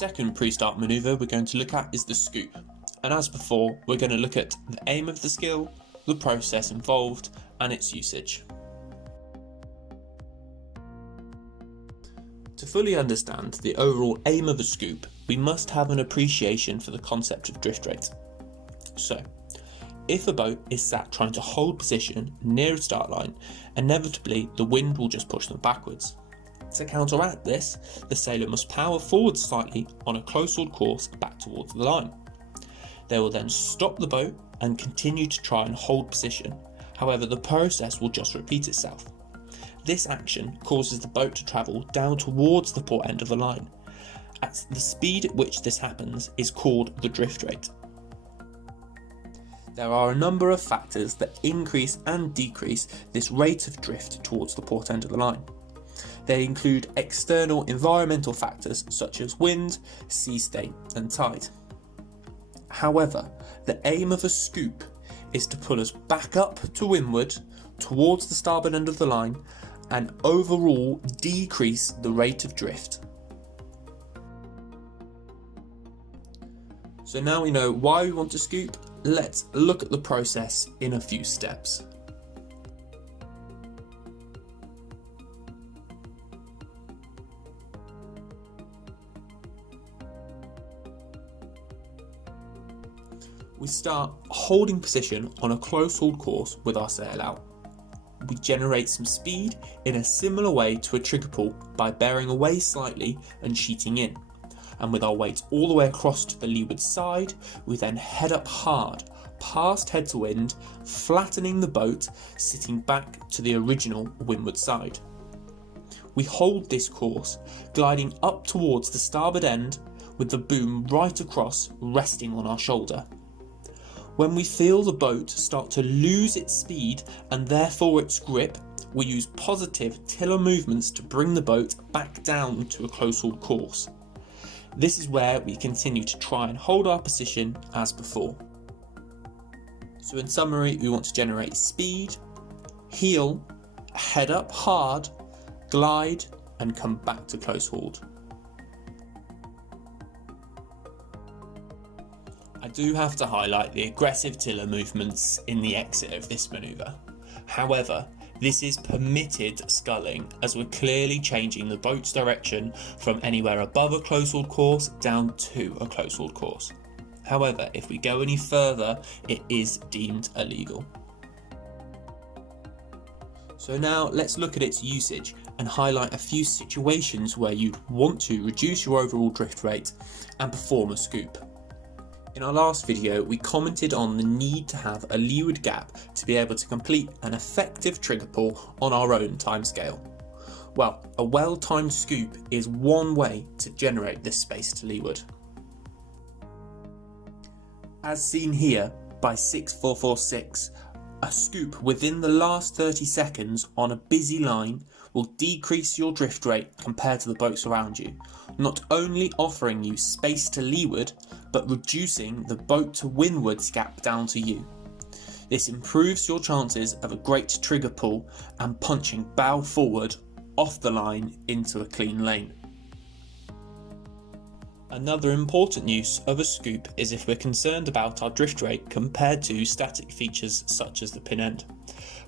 second pre-start manoeuvre we're going to look at is the scoop, and as before we're going to look at the aim of the skill, the process involved and its usage. To fully understand the overall aim of a scoop, we must have an appreciation for the concept of drift rate. So, if a boat is sat trying to hold position near a start line, inevitably the wind will just push them backwards. To counteract this, the sailor must power forward slightly on a close-hauled course back towards the line. They will then stop the boat and continue to try and hold position. However, the process will just repeat itself. This action causes the boat to travel down towards the port end of the line. At the speed at which this happens is called the drift rate. There are a number of factors that increase and decrease this rate of drift towards the port end of the line. They include external environmental factors such as wind, sea state and tide. However, the aim of a scoop is to pull us back up to windward towards the starboard end of the line and overall decrease the rate of drift. So now we know why we want to scoop, let's look at the process in a few steps. We start holding position on a close-hauled course with our sail out. We generate some speed in a similar way to a trigger pull by bearing away slightly and sheeting in. And with our weight all the way across to the leeward side, we then head up hard, past head to wind, flattening the boat, sitting back to the original windward side. We hold this course, gliding up towards the starboard end with the boom right across, resting on our shoulder. When we feel the boat start to lose its speed and therefore its grip, we use positive tiller movements to bring the boat back down to a close-hauled course. This is where we continue to try and hold our position as before. So in summary, we want to generate speed, heel, head up hard, glide and come back to close-hauled. I do have to highlight the aggressive tiller movements in the exit of this manoeuvre. However, this is permitted sculling as we're clearly changing the boat's direction from anywhere above a close-hauled course down to a close-hauled course. However, if we go any further, it is deemed illegal. So now let's look at its usage and highlight a few situations where you'd want to reduce your overall drift rate and perform a scoop. In our last video, we commented on the need to have a leeward gap to be able to complete an effective trigger pull on our own timescale. Well, a well-timed scoop is one way to generate this space to leeward. As seen here by 6446, a scoop within the last 30 seconds on a busy line will decrease your drift rate compared to the boats around you, not only offering you space to leeward, but reducing the boat to windward's gap down to you. This improves your chances of a great trigger pull and punching bow forward off the line into a clean lane. Another important use of a scoop is if we're concerned about our drift rate compared to static features such as the pin end.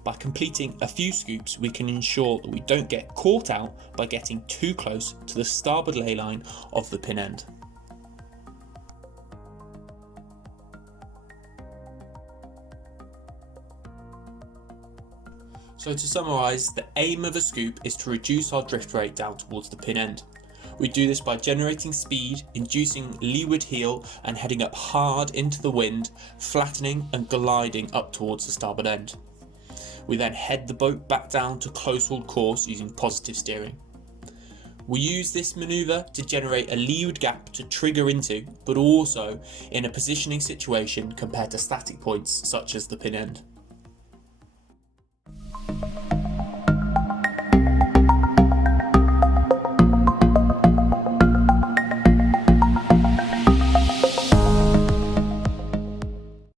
By completing a few scoops, we can ensure that we don't get caught out by getting too close to the starboard ley line of the pin end. So to summarise, the aim of a scoop is to reduce our drift rate down towards the pin end. We do this by generating speed, inducing leeward heel and heading up hard into the wind, flattening and gliding up towards the starboard end. We then head the boat back down to close-hauled course using positive steering. We use this manoeuvre to generate a leeward gap to trigger into, but also in a positioning situation compared to static points such as the pin end.